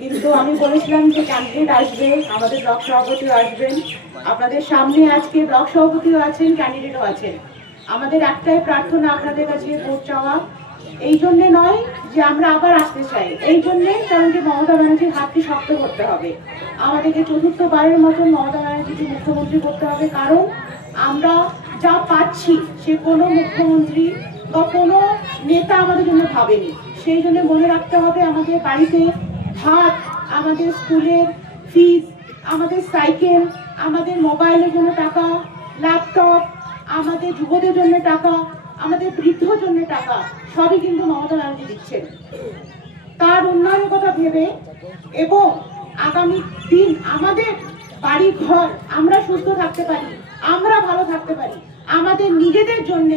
কিন্তু আমি বলেছিলাম যে ক্যান্ডিডেট আসবে, আমাদের ব্লক সভাপতিও আসবেন, আপনাদের সামনে আজকে ব্লক সভাপতিও আছেন, ক্যান্ডিডেটও আছেন। আমাদের একটাই প্রার্থনা আপনাদের কাছে ভোট চাওয়া, এই জন্যে নয় যে আমরা আবার আসতে চাই, এই জন্যে কারণ যে মমতা ব্যানার্জির হাতটি শক্ত করতে হবে, আমাদেরকে চতুর্থবারের মতন মমতা ব্যানার্জিকে মুখ্যমন্ত্রী করতে হবে। কারণ আমরা যা পাচ্ছি সে কোনো মুখ্যমন্ত্রী বা কোনো নেতা আমাদের জন্য ভাবেনি। সেই জন্য মনে রাখতে হবে আমাদের বাড়িতে ভাত, আমাদের স্কুলের ফিস, আমাদের সাইকেল, আমাদের মোবাইলের জন্য টাকা, ল্যাপটপ, আমাদের যুবদের জন্য টাকা, আমাদের বৃদ্ধর জন্য টাকা, সবই কিন্তু মমতা ব্যানার্জি দিচ্ছেন। তার উন্নয়নের কথা ভেবে এবং আগামী দিন আমাদের বাড়ি ঘর আমরা সুস্থ থাকতে পারি, আমরা ভালো থাকতে পারি, আমাদের নিজেদের জন্য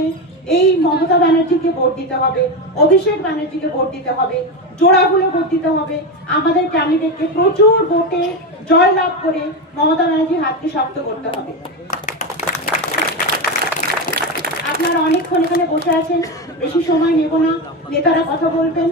এই মমতা ব্যানার্জিকে ভোট দিতে হবে, অভিষেক ব্যানার্জিকে ভোট দিতে হবে, জোড়াগুলো ভোট দিতে হবে, আমাদের ক্যান্ডিডেটকে প্রচুর ভোটে জয়লাভ করে মমতা ব্যানার্জির হাতকে শক্ত করতে হবে। আপনারা অনেকক্ষণ এখানে বসে আছেন, বেশি সময় নেব না, নেতারা কথা বলবেন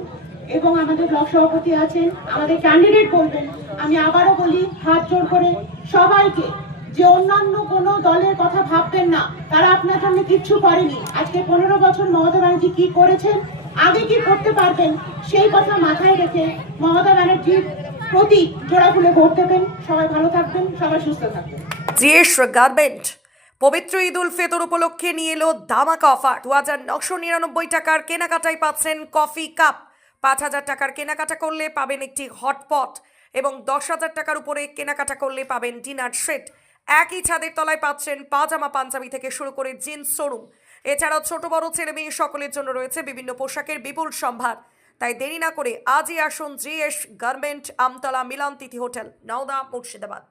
এবং আমাদের ব্লক সভাপতি আছেন, আমাদের ক্যান্ডিডেট বলবেন। আমি আবারও বলি হাত জোর করে সবাইকে যে অন্যান্য কোনো দলের কথা ভাববেন না, তারা আপনার জন্য কিচ্ছু করেনি। আজকে 15 বছর মমতা ব্যানার্জি কি করেছেন, আগে কি করতে পারবেন, সেই কথা মাথায় রেখে মমতা ব্যানার্জির প্রতি জোড়া খুলে ভোট দেবেন। সবাই ভালো থাকবেন, সবাই সুস্থ থাকবেন। জিএস গার্মেন্ট পবিত্র ঈদ উল ফিতর উপলক্ষে নিয়ে এলো ধামাকা অফার। 2999 টাকার কেনাকাটায় পাচ্ছেন কফি কাপ, 5000 টাকার কেনাকাটা করলে পাবেন একটি হটপট এবং 10,000 টাকার উপরে কেনাকাটা করলে পাবেন ডিনার সেট। একই ছাদের তলায় পাচ্ছেন পাজামা পাঞ্জাবি থেকে শুরু করে জিন্স শোরুম। এছাড়াও ছোট বড় ছেলে মেয়ে সকলের জন্য রয়েছে বিভিন্ন পোশাকের বিপুল সম্ভার। তাই দেরি না করে আজই আসুন জিএস গার্মেন্ট, আমতলা মিলন তিথি হোটেল, নওদা, মুর্শিদাবাদ।